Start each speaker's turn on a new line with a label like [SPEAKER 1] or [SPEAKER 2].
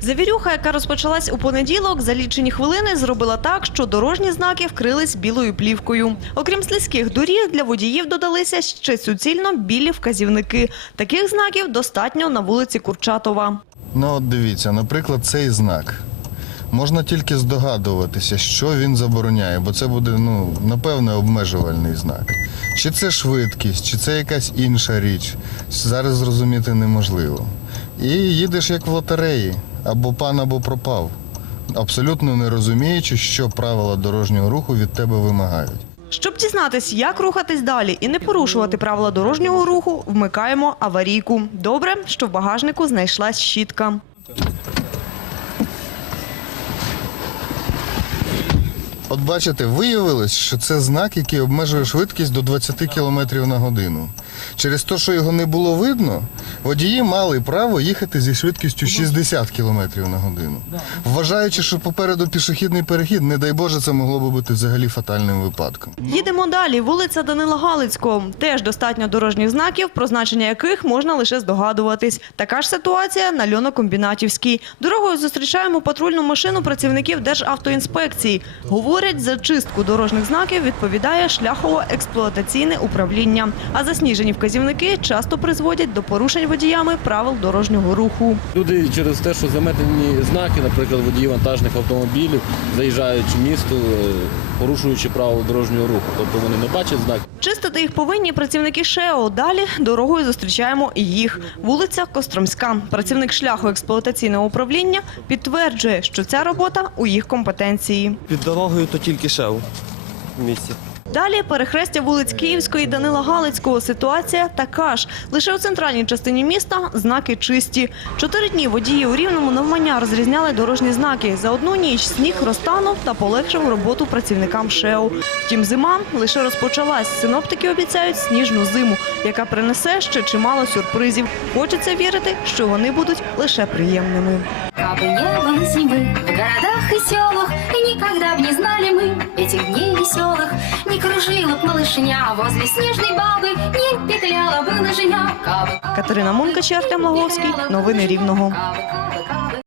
[SPEAKER 1] Завірюха, яка розпочалась у понеділок, за лічені хвилини зробила так, що дорожні знаки вкрились білою плівкою. Окрім слизьких доріг, для водіїв додалися ще суцільно білі вказівники. Таких знаків достатньо на вулиці Курчатова.
[SPEAKER 2] Ну от дивіться, наприклад, цей знак. Можна тільки здогадуватися, що він забороняє, бо це буде, ну, напевне, обмежувальний знак. Чи це швидкість, чи це якась інша річ. Зараз зрозуміти неможливо. І їдеш як в лотереї, або пан, або пропав, абсолютно не розуміючи, що правила дорожнього руху від тебе вимагають.
[SPEAKER 1] Щоб дізнатись, як рухатись далі і не порушувати правила дорожнього руху, вмикаємо аварійку. Добре, що в багажнику знайшлась щітка.
[SPEAKER 2] От бачите, виявилось, що це знак, який обмежує швидкість до 20 км на годину. Через те, що його не було видно, водії мали право їхати зі швидкістю 60 км на годину. Вважаючи, що попереду пішохідний перехід, не дай Боже, це могло би бути взагалі фатальним випадком.
[SPEAKER 1] Їдемо далі. Вулиця Данила Галицького. Теж достатньо дорожніх знаків, про значення яких можна лише здогадуватись. Така ж ситуація на Льонокомбінатівській. Дорогою зустрічаємо патрульну машину працівників Державтоінспекції. Говорять, за чистку дорожніх знаків відповідає шляхово-експлуатаційне управління. А засніжені вказівники часто призводять до порушень водіями правил дорожнього руху.
[SPEAKER 3] Люди через те, що заметені знаки, наприклад, водії вантажних автомобілів, заїжджають в місто, е, порушуючи правила дорожнього руху. Тобто вони не бачать знак.
[SPEAKER 1] Чистити їх повинні працівники ШЕО. Далі дорогою зустрічаємо і їх. Вулиця Костромська. Працівник шляху експлуатаційного управління підтверджує, що ця робота у їх компетенції.
[SPEAKER 4] Під дорогою то тільки шев в місті.
[SPEAKER 1] Далі перехрестя вулиць Київської і Данила Галицького. Ситуація така ж. Лише у центральній частині міста знаки чисті. Чотири дні водії у Рівному навмання розрізняли дорожні знаки. За одну ніч сніг розтанув та полегшив роботу працівникам ШЕО. Втім, зима лише розпочалась. Синоптики обіцяють сніжну зиму, яка принесе ще чимало сюрпризів. Хочеться вірити, що вони будуть лише приємними.
[SPEAKER 5] Кабы не было зимы в городах и селах, И никогда б не знали мы этих дней веселых, Не кружила б малышня возле снежной бабы, Не петляла бы лыжня. Кабы,
[SPEAKER 1] Катерина Мункач, Артем Лаговський. Новини Рівного.
[SPEAKER 5] кабы, кабы, кабы.